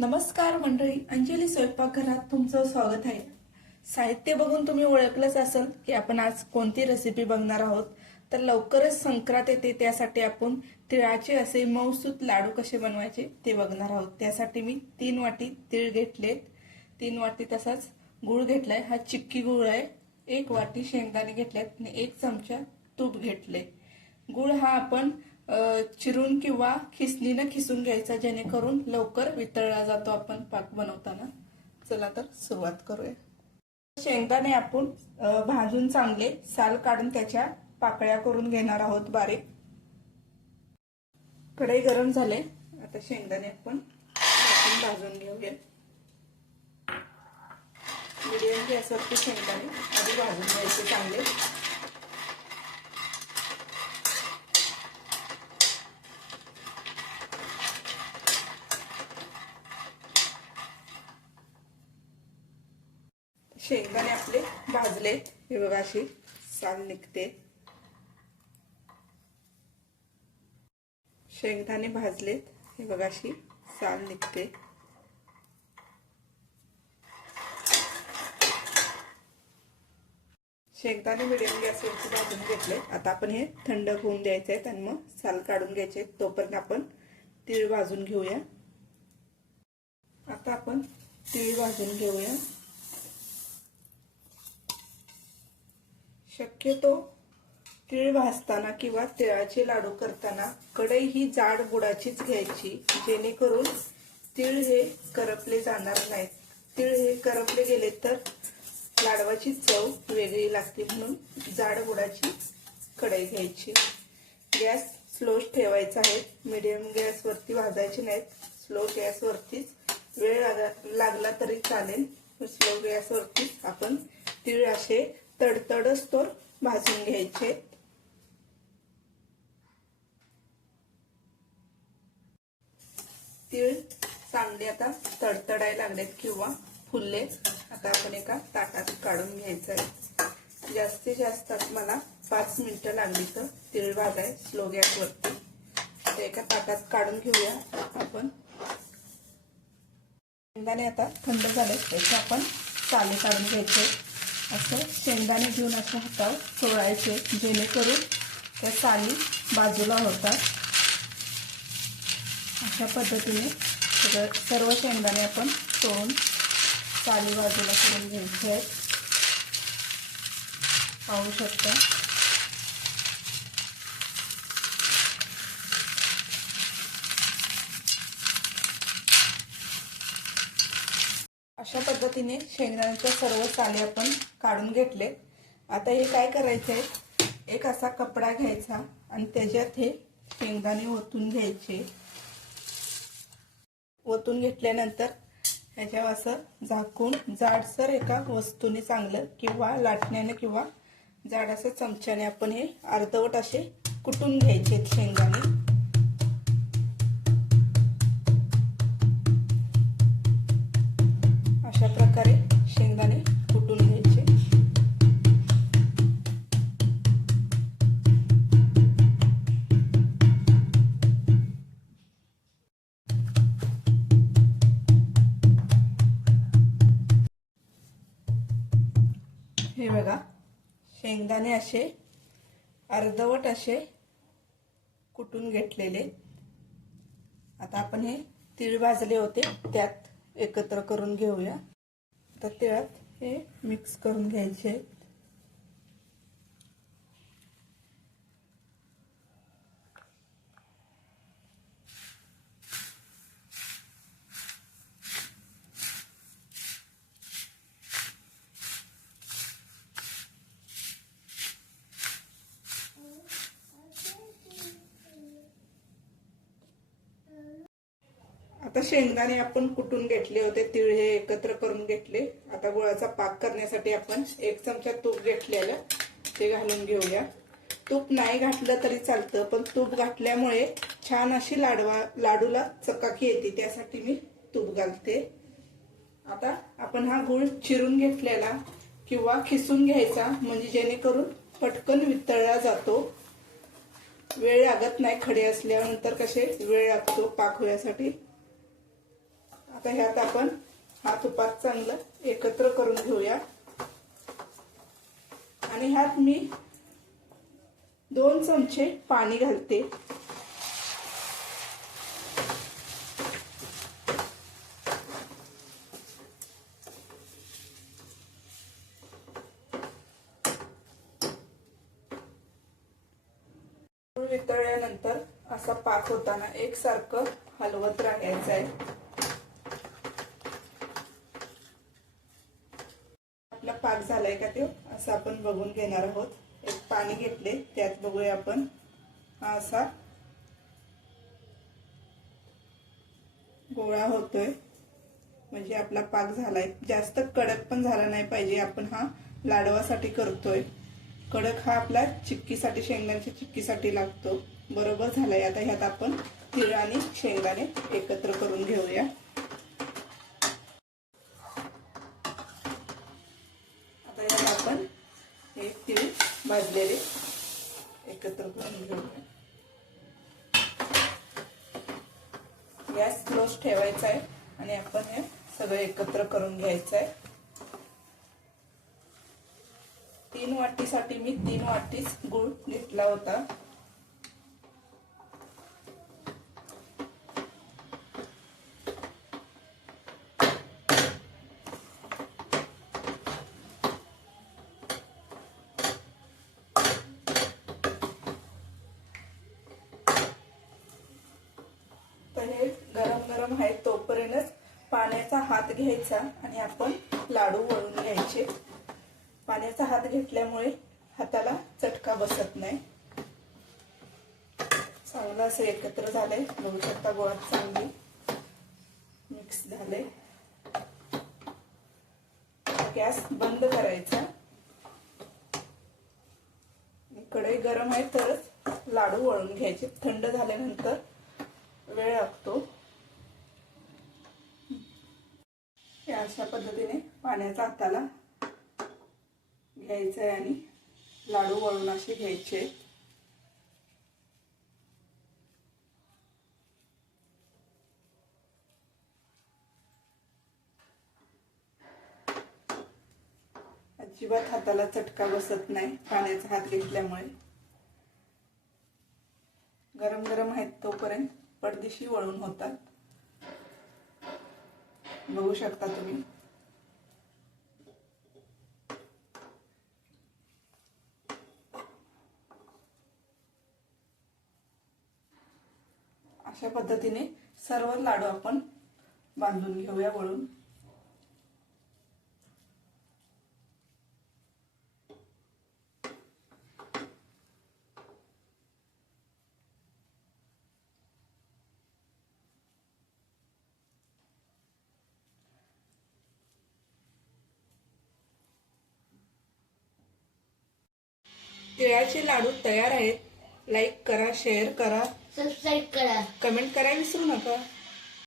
नमस्कार मंडळी, अंजली स्वयंपाकघरात तुमचं स्वागत आहे. साहित्य बघून तुम्ही ओळखलंच असेल की आपण आज कोणती रेसिपी बघणार आहोत. तर लवकरच संक्रांत येते, त्यासाठी आपण तिळाचे असे मऊसूत लाडू कसे बनवायचे ते बघणार आहोत. त्यासाठी मी 3 वाटी तीळ घेतलेत, 3 वाटी तसाच गूळ घेतलाय, हा चिक्की गूळ आहे. 1 वाटी शेंगदाणे घेतलेत आणि 1 चमचा तूप घेतले. गूळ हा आपण चिरून किंवा खिसणीने खिसून घ्यायचा, जेणेकरून लवकर वितळला जातो आपण पाक बनवताना. चला तर सुरुवात करूया. शेंगदाणे आपण भाजून चांगले साल काढून त्याच्या पाकळ्या करून घेणार आहोत बारीक. कढई गरम झाले, आता शेंगदाणे आपण भाजून घेऊया. मीडियम गॅसवरती शेंगदाणे आधी भाजून घ्यायचे चांगले. शेंगदाणे आपले भाजले, हे बघा अशी साल निघते. शेंगदाणे भाजलेत, हे बघा अशी साल निघते. शेंगदाणे मिडियम गॅसवरती भाजून घेतले. आता आपण हे थंड होऊन द्यायचे आहेत आणि मग साल काढून घ्यायचे. तोपर्यंत आपण तीळ भाजून घेऊया. आता आपण तीळ भाजून घेऊया. शक्यतो तीळ भाजताना किंवा तिळाचे लाडू करताना कढई ही जाड बुडाचीच घ्यायची, जेणेकरून तीळ हे करपले जाणार नाहीत. तीळ हे करपले गेले तर लाडवाची चव वेगळी लागते, म्हणून जाड बुडाची कढई घ्यायची. गॅस स्लो ठेवायचा आहे, मीडियम गॅसवरती भाजायचे नाहीत. स्लो गॅसवरतीच, वेळ लागला तरी चालेल, स्लो गॅसवरतीच आपण तीळ असे तडतडच तो भाजून घ्यायचे. तीळ चांगले आता तडतडायला लागलेत किंवा फुलले. आता आपण एका ताटात काढून घ्यायचं आहे. जास्तीत जास्त मला 5 मिनिटं लागली तर तीळ भाजाय स्लो गॅसवरती. ते एका ताटात काढून घेऊया आपण. शेंगदाणे आता थंड झाले, त्याचे आपण साले काढून घ्यायचे. असं शेंगदाणे घेऊन असं हातावर चोळायचे, जेणेकरून त्या साली बाजूला होतात. अशा पद्धतीने सर्व शेंगदाणे आपण चोळून साली बाजूला करून घ्यायचे आहेत. पाहू शकता. अशा पद्धतीने शेंगदाण्याच्या सर्व साले आपण काढून घेतले. आता हे काय करायचंय, एक असा कपडा घ्यायचा आणि त्याच्यात हे शेंगदाणे ओतून घ्यायचे. ओतून घेतल्यानंतर ह्याच्यावर असं झाकून जाडसर एका वस्तूने चांगलं किंवा लाटण्याने किंवा जाड असं चमच्याने आपण हे अर्धवट असे कुटून घ्यायचे शेंगदाणे. अशा प्रकारे शेंगदाणे कुटून घ्यायचे. हे बघा, शेंगदाणे असे अर्धवट असे कुटून घेतलेले. आता आपण हे तीळ भाजले होते त्यात एकत्र करून घेऊया. तर तिळात हे मिक्स करून घ्यायचे. आता शेंगदाणे आपण कुटून घेतले होते, तीळ हे एकत्र करून घेतले. आता गुळाचा पाक करण्यासाठी आपण 1 चमचा तूप घेतलेलं ते घालून घेऊया. तूप नाही घातलं तरी चालतं, पण तूप घातल्यामुळे छान अशी लाडूला चकाकी येते, त्यासाठी मी तूप घालते. आता आपण हा गुळ चिरून घेतलेला किंवा खिसून घ्यायचा, म्हणजे जेणेकरून पटकन वितळला जातो. वेळ लागत नाही, खडे असल्यानंतर कसे वेळ लागतो पाक होण्यासाठी. आता ह्यात आपण हा तुपात चांगलं एकत्र करून घेऊया आणि ह्यात मी 2 चमचे पाणी घालते. वितळल्यानंतर असा पाक होताना एकसारखं हलवत राहायचं आहे. आपला पाक झालाय का ते असं आपण बघून घेणार आहोत. एक पाणी घेतले त्यात बघूया आपण हा असा गोळा होतोय म्हणजे आपला पाक झालाय. जास्त कडक पण झाला नाही पाहिजे. आपण हा लाडवासाठी करतोय. कडक हा आपला चिक्कीसाठी शेंगदाण्याच्या चिक्कीसाठी लागतो. बरोबर झालाय. आता ह्यात आपण तीळ आणि शेंगदाणे एकत्र करून घेऊया. आता यात आपण हे तीळ भाजलेले एकत्र करून घेऊया. गॅस स्लोच ठेवायचा आहे आणि आपण हे सगळं एकत्र करून घ्यायचं आहे. 3 वाटीसाठी मी 3 वाटीच गूळ घेतला होता. तर हे गरम गरम आहे तोपर्यंत पाण्याचा हात घ्यायचा आणि आपण लाडू वळून घ्यायचे. पाण्याचा हात घेतल्यामुळे हाताला चटका बसत नाही. चांगलं असं एकत्र झालंय. बघू शकता गोळात चांगली मिक्स झाले. गॅस बंद करायचा. कढई गरम आहे तरच लाडू वळून घ्यायचे. थंड झाल्यानंतर वेळ लागतो. अशा पद्धतीने पाण्याचा हाताला घ्यायचंय आणि लाडू वळून असे घ्यायचे. अजिबात हाताला चटका बसत नाही पाण्याचा हात घेतल्यामुळे. गरम गरम आहेत तोपर्यंत पडदिशी वळून होतात. बघू शकता तुम्ही. अशा पद्धतीने सर्व लाडू आपण बांधून घेऊया वळून. तिळाचे लाडू तयार आहेत. लाईक करा, शेअर करा, सबस्क्राईब करा, कमेंट करायला विसरू नका.